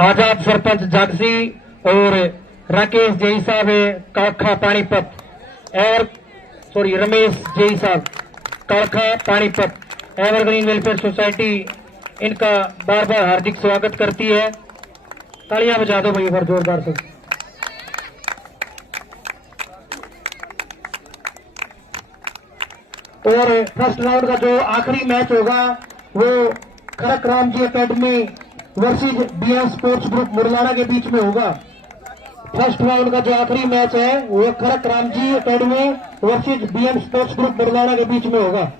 आजाद सरपंच जागसी और राकेश जई साहब काखा पानीपत और रमेश जई साहब काखा पानीपत एवरग्रीन वेलफेयर सोसाइटी इनका बार बार हार्दिक स्वागत करती है। तालियां बजा दो भाई बार जोरदार से। और फर्स्ट राउंड का जो आखिरी मैच होगा वो Khadak Ram ji academy versus BM sports group Murlana के बीच में होगा। फर्स्ट राउंड का जो आखिरी मैच है वो Khadak Ram ji academy versus BM sports group Murlana के बीच में होगा।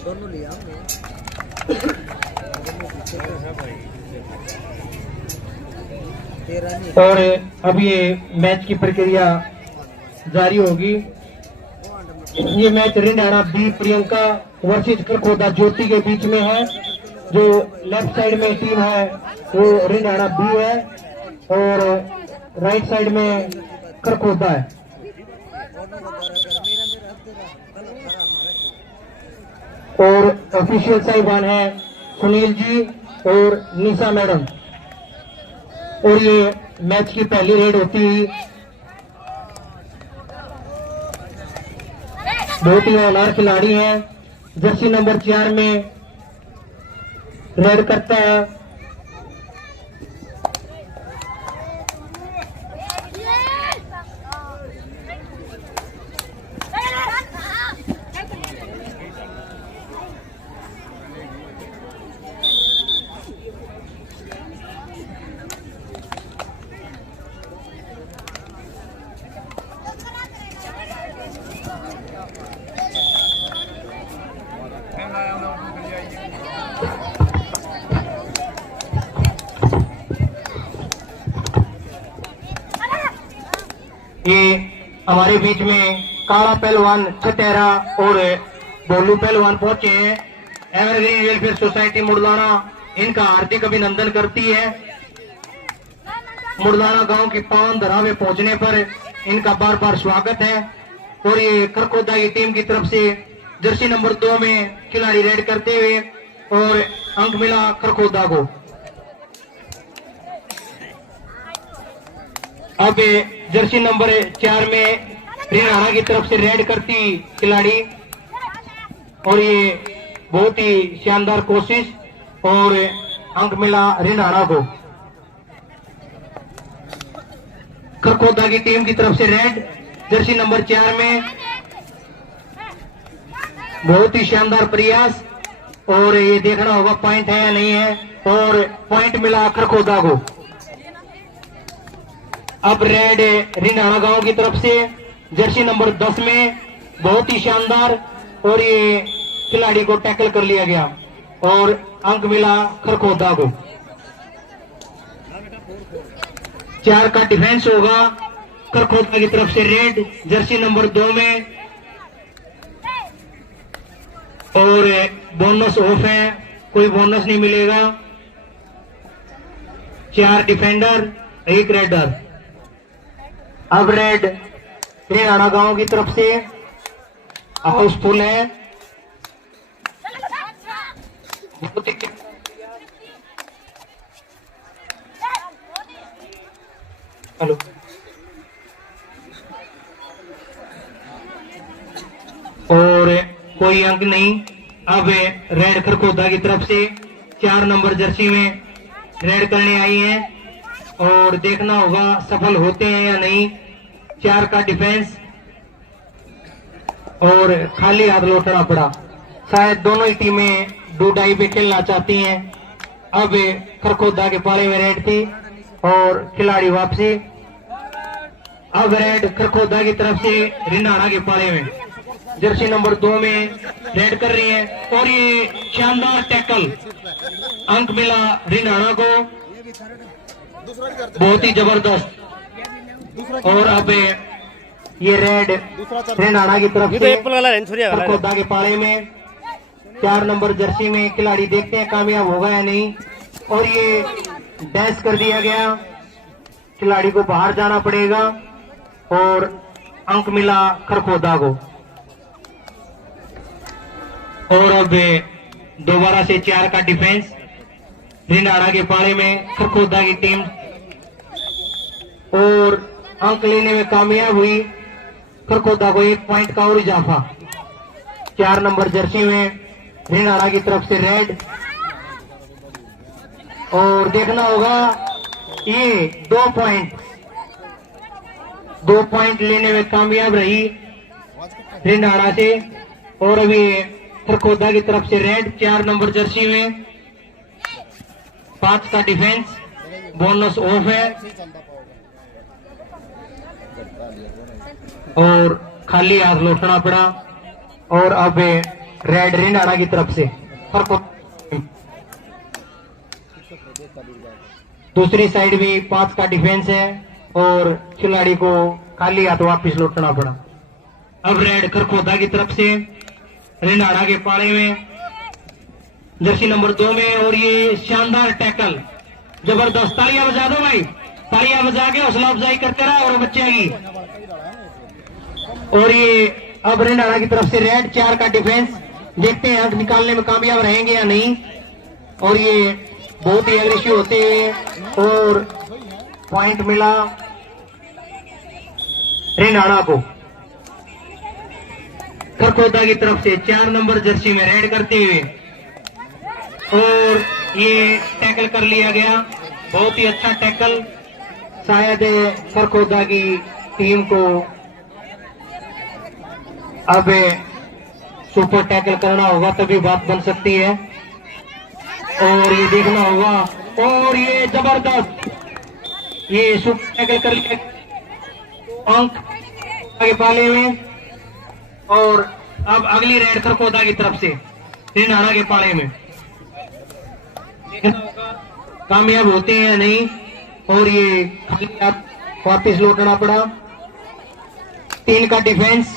दोनों लिया और अब ये मैच की प्रक्रिया जारी होगी। ये match Rindana B Priyanka versus Kharkhoda Jyoti के बीच में है। जो लेफ्ट साइड में टीम है वो रिंडाना बी है और राइट साइड में खरखोदा है। और ऑफिशियल साहिबान है सुनील जी और निशा मैडम। और ये मैच की पहली रेड होती हुई बहुत ही होनहार खिलाड़ी हैं। जर्सी नंबर 4 में रेड करता है ये हमारे बीच में काला पहलवान छटेरा और बोलू पहलवान पहुंचे हैं। एवरग्रीन वेलफेयर सोसाइटी मुरलाना इनका हार्दिक अभिनंदन करती है। मुरलाना गांव की पावन धरा में पहुंचने पर इनका बार बार स्वागत है। और ये खरखोदा की टीम की तरफ से जर्सी नंबर 2 में खिलाड़ी रेड करते हुए और अंक मिला खरखोदा को। अब जर्सी नंबर 4 में रिंडाना की तरफ से रेड करती खिलाड़ी और ये बहुत ही शानदार कोशिश और अंक मिला रिंडाना को। खरखोदा की टीम की तरफ से रेड जर्सी नंबर 4 में बहुत ही शानदार प्रयास और ये देखना होगा पॉइंट है या नहीं है। और पॉइंट मिला खरखोदा को। अब रेड रिंडाना गांव की तरफ से जर्सी नंबर 10 में बहुत ही शानदार और ये खिलाड़ी को टैकल कर लिया गया और अंक मिला खरखोदा को। 4 का डिफेंस होगा खरखोदा की तरफ से रेड जर्सी नंबर 2 में और बोनस ऑफ है, कोई बोनस नहीं मिलेगा। 4 डिफेंडर 1 रेडर। अब रेड रिंडाना गांव की तरफ से हाउसफुल है। हेलो और कोई अंक नहीं। अब रेड खरखोदा की तरफ से 4 नंबर जर्सी में रेड करने आई है और देखना होगा सफल होते हैं या नहीं। 4 का डिफेंस और खाली हाथ लौटना पड़ा। शायद दोनों ही टीमें डूडाई पे खेलना चाहती हैं। अब खरखोदा के पाले में रेड थी और खिलाड़ी वापसी। अब रेड खरखोदा की तरफ से रिंडाना के पाले में। जर्सी नंबर 2 में रेड कर रही है और ये शानदार टैकल, अंक मिला रिंडाणा को, बहुत ही जबरदस्त। और अब ये रेड रिंडाणा की तरफ से खरखोदा के पाले में 4 नंबर जर्सी में खिलाड़ी, देखते हैं कामयाब होगा या नहीं। और ये डैश कर दिया गया, खिलाड़ी को बाहर जाना पड़ेगा और अंक मिला खरखोदा को। और अब दोबारा से 4 का डिफेंस रिंडाणा के पाले में खरखोदा की टीम, और अंक लेने में कामयाब हुई खरखोदा को 1 पॉइंट का और इजाफा। 4 नंबर जर्सी में रिंडाणा की तरफ से रेड, और देखना होगा ये 2 पॉइंट लेने में कामयाब रही रिंडाणा से। और अभी खरखोदा की तरफ से रेड 4 नंबर जर्सी में 5 का डिफेंस, बोनस ऑफ है और खाली हाथ लौटना पड़ा। और अब रेड रिंडाणा की तरफ से दूसरी साइड भी 5 का डिफेंस है और खिलाड़ी को खाली हाथ वापिस लौटना पड़ा। अब रेड खरखोदा की तरफ से रिंडाणा के पाले में जर्सी नंबर 2 में, और ये शानदार टैकल, जबरदस्त। तालियां बजा दो भाई, तालियां बजा के हौसला अफजाई करते रहो और बच्चे की। और ये अब रिंडाणा की तरफ से रेड 4 का डिफेंस, देखते हैं अंक निकालने में कामयाब रहेंगे या नहीं। और ये बहुत ही एग्रेसिव होते हैं और पॉइंट मिला रिंडाणा को। खरखोदा की तरफ से 4 नंबर जर्सी में रेड करते हुए, और ये टैकल कर लिया गया, बहुत ही अच्छा टैकल। शायद खरखोदा की टीम को अब सुपर टैकल करना होगा, तभी बात बन सकती है। और ये देखना होगा, और ये जबरदस्त, ये सुपर टैकल कर लिया अंक आगे पाले में। और अब अगली रेड खरखोदा की तरफ से रिंडाणा के पाले में, कामयाब होते हैं या नहीं। और ये खाली वापिस लौटना पड़ा। 3 का डिफेंस,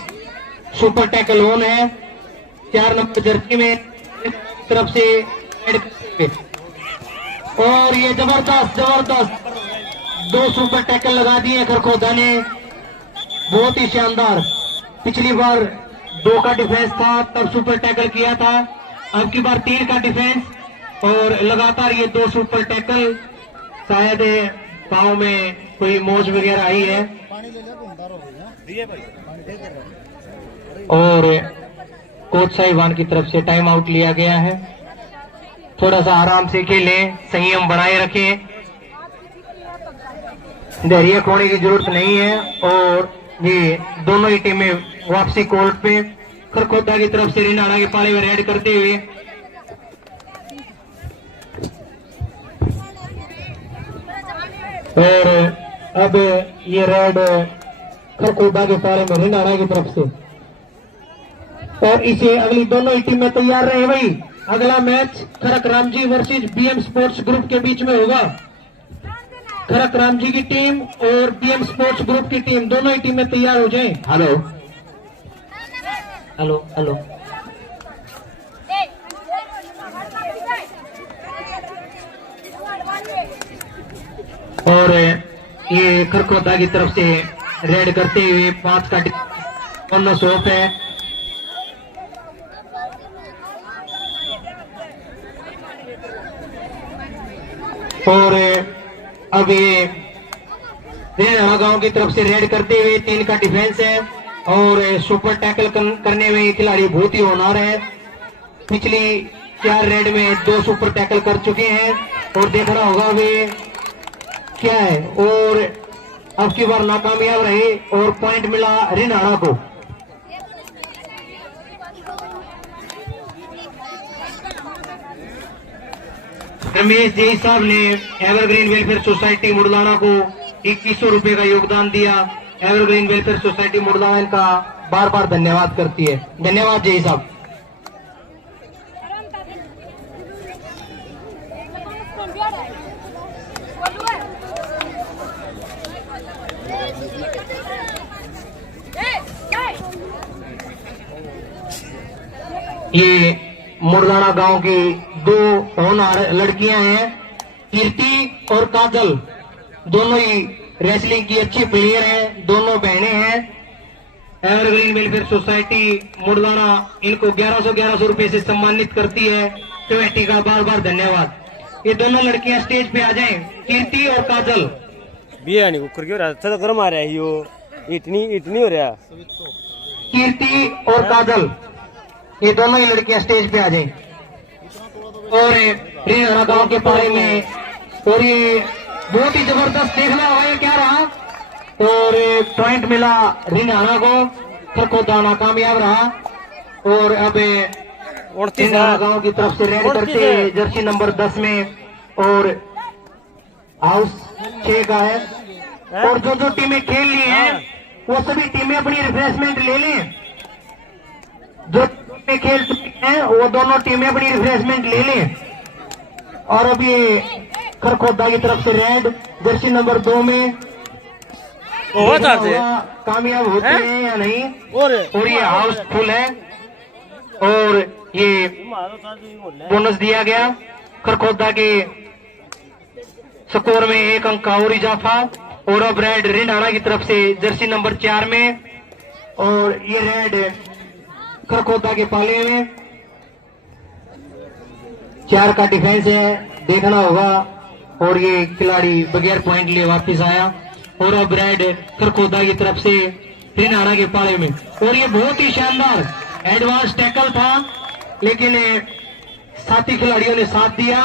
सुपर टैकल ऑन है 4 नंबर जर्सी में तरफ से। और ये जबरदस्त 2 सुपर टैकल लगा दिए खरखोदा ने, बहुत ही शानदार। पिछली बार 2 का डिफेंस था तब सुपर टैकल किया था, अब की बार 3 का डिफेंस और लगातार ये 2 सुपर टैकल। शायद पाँव में कोई मोच वगैरह आई है। और कोच साहिबान की तरफ से टाइम आउट लिया गया है। थोड़ा सा आराम से खेलें, संयम बनाए रखें, धैर्य खोने की जरूरत नहीं है। और ये दोनों ही टीमें वापसी कोर्ट पे खरखोदा की तरफ से रिंडाणा के पाले में रेड करते हुए। और अब ये रेड खरखोदा के पाले में रिंडाणा की तरफ से। और इसे अगली दोनों ही टीमें तैयार रहे भाई। अगला match Kharak Ramji versus BM sports group के बीच में होगा। खरक रामजी की टीम और बीएम स्पोर्ट्स ग्रुप की टीम, दोनों ही टीमें तैयार हो जाएं। Hello hello hello. और ये खरखोदा की तरफ से रेड करते हुए 5 का बोनस ऑफ है। और अब ये रिंडाणा गांव की तरफ से रेड करते हुए 3 का डिफेंस है और सुपर टैकल करने में खिलाड़ी बहुत ही होनहार है। पिछली 4 रेड में 2 सुपर टैकल कर चुके हैं और देखना होगा वे क्या है। और अब की बार नाकामयाब रहे और पॉइंट मिला रिंडाणा को। रमेश जी साहब ने एवरग्रीन वेलफेयर सोसाइटी मुरदाना को 2100 रुपए का योगदान दिया। एवरग्रीन वेलफेयर सोसाइटी मुरदाना का बार बार धन्यवाद करती है। धन्यवाद जय साहब। ये मुरदाना गांव की दो होनहार लड़कियां हैं, कीर्ति और काजल। दोनों ही रेसलिंग की अच्छी प्लेयर हैं, दोनों बहनें हैं। एवरग्रीन वेलफेयर सोसाइटी मुरदाना इनको 1100 रुपए से सम्मानित करती है। कमेटी का बार बार धन्यवाद। ये दोनों लड़कियां स्टेज पे आ जाएं, कीर्ति और काजल। बिया नहीं कुकर क्यों रहा थोड़ा गर्म आ रहा है यो इतनी हो रहा। कीर्ति और काजल ये दोनों ही लड़कियां स्टेज पे आ जाएं। और रिहाना गांव के बारे में, और ये बहुत ही जबरदस्त देखना हुआ ये क्या रहा। और पॉइंट मिला रिहाना को, खरखोदा नाकामयाब रहा। और अब रिहाना गांव की तरफ से रेड करते जर्सी नंबर 10 में और हाउस 6 का है। और जो जो टीमें खेल रही हैं वो सभी टीमें अपनी रिफ्रेशमेंट ले लें। जो टीमें खेल चुकी हैं वो दोनों टीमें अपनी रिफ्रेशमेंट ले लें। और अब ये खरखोदा की तरफ से रेड जर्सी नंबर 2 में कामयाब होते हैं या नहीं। और ये हाउस फुल है और ये बोनस दिया गया। खरखोदा के स्कोर में 1 अंक का और इजाफा। और अब रेड रिंडाना की तरफ से जर्सी नंबर 4 में, और ये रेड खरखोदा के पाले में 4 का डिफेंस है, देखना होगा। और ये खिलाड़ी बगैर पॉइंट लिए वापस आया। और अब रेड खरखोदा की तरफ से रिंडाना के पाले में। और ये बहुत ही शानदार एडवांस टैकल था, लेकिन साथी खिलाड़ियों ने साथ दिया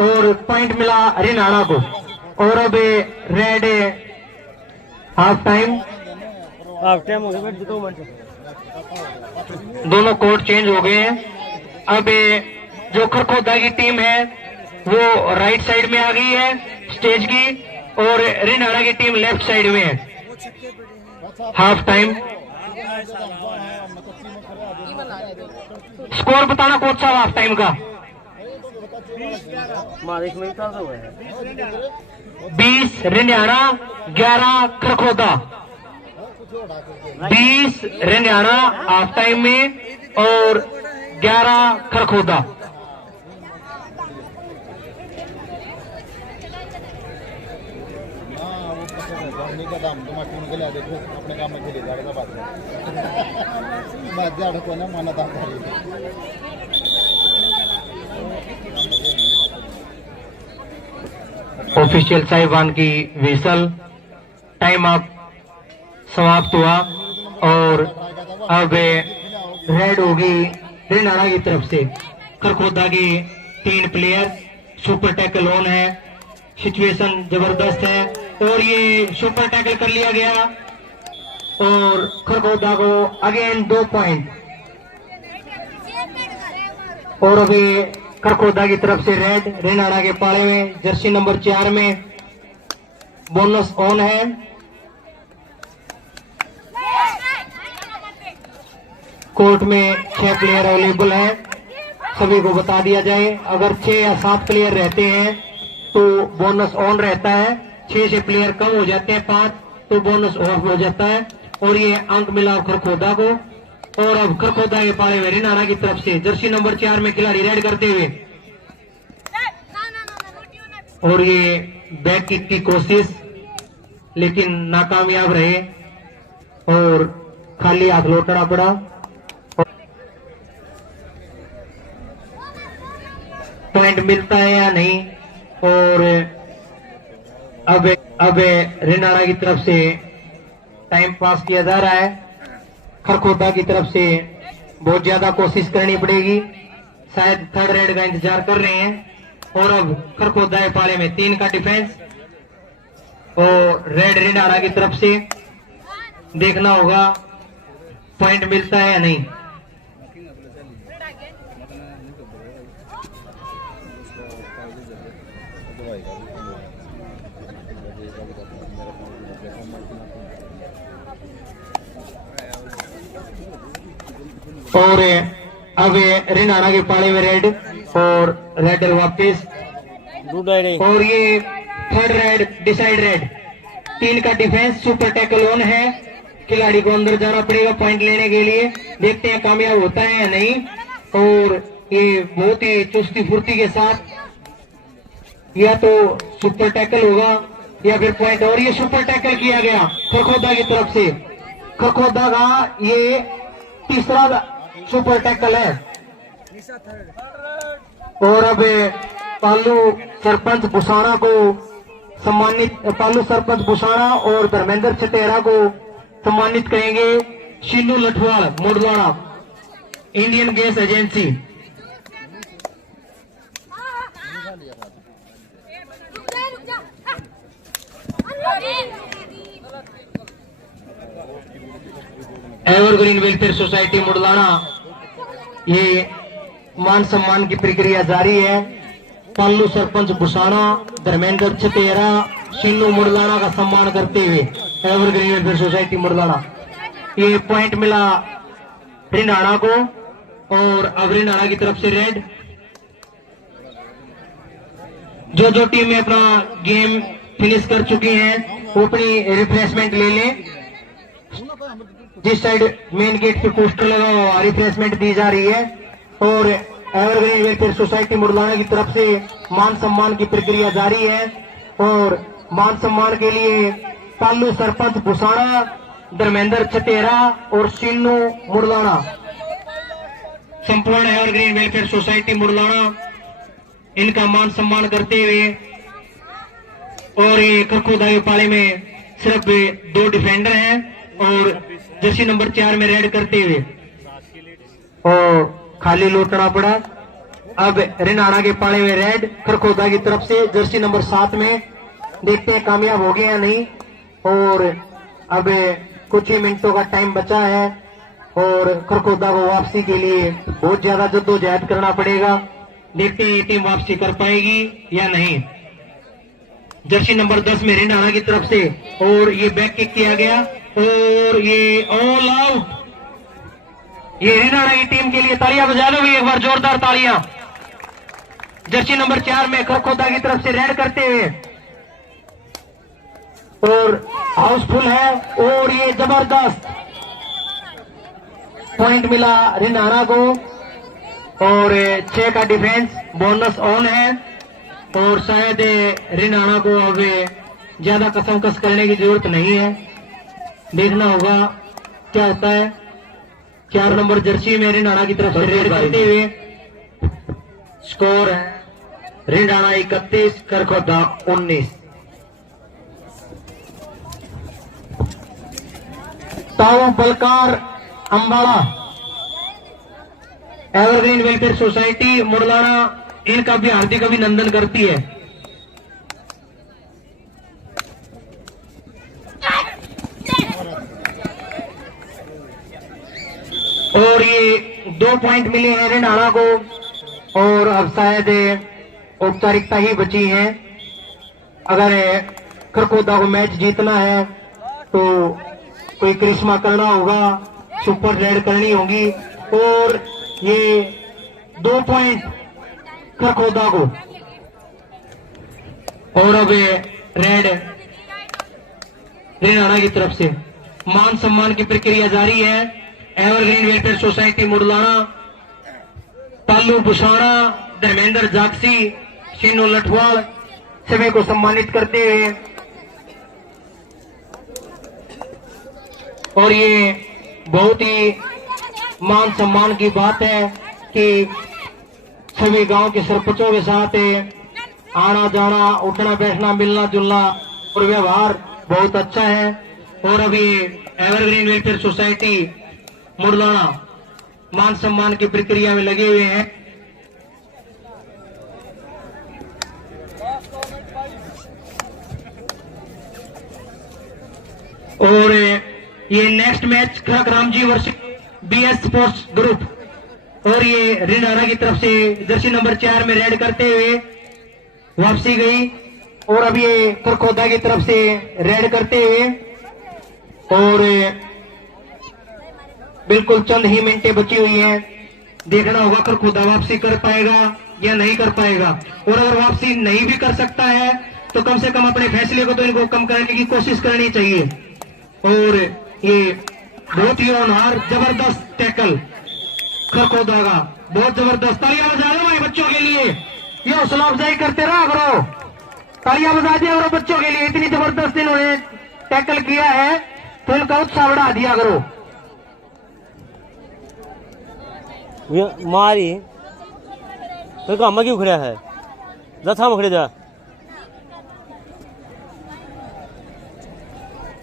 और पॉइंट मिला रिंडाना को। और अब रेड हाफ टाइम हो गया, दोनों कोर्ट चेंज हो गए हैं। अब जो खरखोदा की टीम है वो राइट साइड में आ गई है स्टेज की, और रिंडाना की टीम लेफ्ट साइड में है। हाफ टाइम स्कोर बताना कोच साहब हाफ टाइम का। 20 रिंडाना, 11 खरखोदा। 20 रिंडाना हाफ टाइम में और 11 खरखोदा। अपने काम में खेले जाएगा बात को ना माना था। ऑफिशियल साहिबान की विसल, टाइम अप समाप्त हुआ। और अब रेड होगी रिंडाना की तरफ से। खरखोदा की 3 प्लेयर, सुपर टैकल ऑन है, सिचुएशन जबरदस्त है। और ये सुपर टैकल कर लिया गया और खरखोदा को अगेन 2 पॉइंट। और अभी खरखोदा की तरफ से रेड रिंडाना के पाले में जर्सी नंबर 4 में बोनस ऑन है। कोर्ट में 6 प्लेयर अवेलेबल है, सभी को बता दिया जाए। अगर 6 या 7 प्लेयर रहते हैं तो बोनस ऑन रहता है, 6 से प्लेयर कम हो जाते हैं 5 तो बोनस ऑफ हो जाता है। और ये अंक मिला खरखोदा को। और अब खरखोदा के पाले में रिंडाना की तरफ से जर्सी नंबर 4 में खिलाड़ी रेड करते हुए, और ये बैक किक की कोशिश लेकिन नाकामयाब रहे और खाली हाथ लौटना पड़ा। पॉइंट मिलता है या नहीं। और अब रिंडाना की तरफ से टाइम पास किया जा रहा है। खरखोदा की तरफ से बहुत ज्यादा कोशिश करनी पड़ेगी, शायद थर्ड रेड का इंतजार कर रहे हैं। और अब खरखोदा के पाले में 3 का डिफेंस और रेड रिंडाना की तरफ से देखना होगा पॉइंट मिलता है या नहीं। और अब रिनाना के पाले में रेड और रेडर वापस। और ये थर्ड रेड डिसाइड रेड। 3 का डिफेंस सुपर टैकल ऑन है। खिलाड़ी को अंदर जाना पड़ेगा पॉइंट लेने के लिए। देखते हैं कामयाब होता है या नहीं। और ये बहुत ही चुस्ती फुर्ती के साथ या तो सुपर टैकल होगा या फिर पॉइंट। और ये सुपर टैकल किया गया खरखोदा की तरफ से। खरखोदा का ये तीसरा सुपर टैकल है। और अब पालू सरपंच बुसाना को सम्मानित, पालू सरपंच बुसाना और धर्मेंद्र चटेरा को सम्मानित करेंगे Shinnu Lathwal Modwara Indian gas agency. Evergreen welfare society Mudlana, ये मान सम्मान की प्रक्रिया जारी है। पालू सरपंच बुसाना, धर्मेंद्र चतेरा, शिन्नू मुडलाना का सम्मान करते हुए एवरग्रीन वेलफेयर सोसाइटी मुडलाना। ये पॉइंट मिला रिनाना को और अब रिनाना की तरफ से रेड। जो टीमें अपना गेम फिनिश कर चुकी हैं वो अपनी रिफ्रेशमेंट ले लें। जिस साइड मेन गेट पे पोस्टर लगा हुआ रिफ्रेशमेंट दी जा रही है। और एवरग्रीन वेलफेयर सोसाइटी मुडलाना की तरफ से मान सम्मान की प्रक्रिया जारी है। और मान सम्मान के लिए पालू सरपंच भुसाना, धर्मेंद्र चटेरा और शिन्नू मुडलाना, संपूर्ण एवरग्रीन वेलफेयर सोसाइटी मुडलाना, इनका मान सम्मान करते हुए। और ये खरखोदा के पाले में सिर्फ 2 डिफेंडर हैं और जर्सी नंबर 4 में रेड करते हुए और खाली लौटना पड़ा। अब रिनाना के पाले में रेड खरखोदा की तरफ से जर्सी नंबर 7 में। देखते हैं कामयाब हो गए या नहीं। और अब कुछ ही मिनटों का टाइम बचा है और खरखोदा को वापसी के लिए बहुत ज्यादा जद्दोजहद करना पड़ेगा। देखते हैं ये टीम वापसी कर पाएगी या नहीं। जर्सी नंबर 10 में रिनाना की तरफ से और ये बैक किक किया गया और ये ऑल आउट। ये रिनाना की टीम के लिए तालियां बजा लो एक बार, जोरदार तालियां। जर्सी नंबर 4 में खरखोदा की तरफ से रेड करते हुए और हाउसफुल है। और ये जबरदस्त पॉइंट मिला रिनाना को और 6 का डिफेंस बोनस ऑन है। और शायद रिनाना को अब ज्यादा कसमकस करने की जरूरत नहीं है, देखना होगा क्या होता है। 4 नंबर जर्सी में रिनाना की तरफ से रेड करते हुए स्कोर है रिनाना 31 खरखोदा 19। ताऊ Balkar Ambala evergreen welfare society Mudlana, इनका भी हार्दिक अभिनंदन करती है। और ये 2 पॉइंट मिले हैं रिनाना को और अब शायद औपचारिकता ही बची है। अगर खरखोदा को मैच जीतना है तो कोई करिश्मा करना होगा, सुपर रेड करनी होगी। और ये 2 पॉइंट खरखोदा को। और अब रेड रिनाना की तरफ से मान सम्मान की प्रक्रिया जारी है। एवरग्रीन वेलफेयर सोसाइटी मुडलाना, पालू बुसाना, धर्मेंद्र जागसी, शिन्नू लठवाल सभी को सम्मानित करते हुए। और ये बहुत ही मान सम्मान की बात है कि सभी गांव के सरपंचों के साथ आना जाना, उठना बैठना, मिलना जुलना और व्यवहार बहुत अच्छा है। और अभी एवरग्रीन वेलफेयर सोसाइटी मुडलाना मान सम्मान की प्रक्रिया में लगे हुए हैं। और ये next match Kharak Ramji versus BS sports group. और ये रिनाना की तरफ से जर्सी नंबर 4 में रेड करते हुए वापसी गई। और अब ये खरखोदा की तरफ से रेड करते हुए और बिल्कुल चंद ही मिनटें बची हुई हैं। देखना होगा खरखोदा वापसी कर पाएगा या नहीं कर पाएगा, और अगर वापसी नहीं भी कर सकता है तो कम से कम अपने फैसले को तो इनको कम करने की कोशिश करनी चाहिए। और ये बहुत ही होनहार जबरदस्त टैकल खरखोदा का, बहुत जबरदस्त। तालियां बजा दो भाई बच्चों के लिए, ये हौसला अफजाई करते रहा करो, तालियां बजा दिया करो बच्चों के लिए। इतनी जबरदस्त इन्होंने टैकल किया है तो इनका उत्साह बढ़ा दिया करो। ये मारी तो काम क्यों खड़ा है, जा थाम खड़े जा।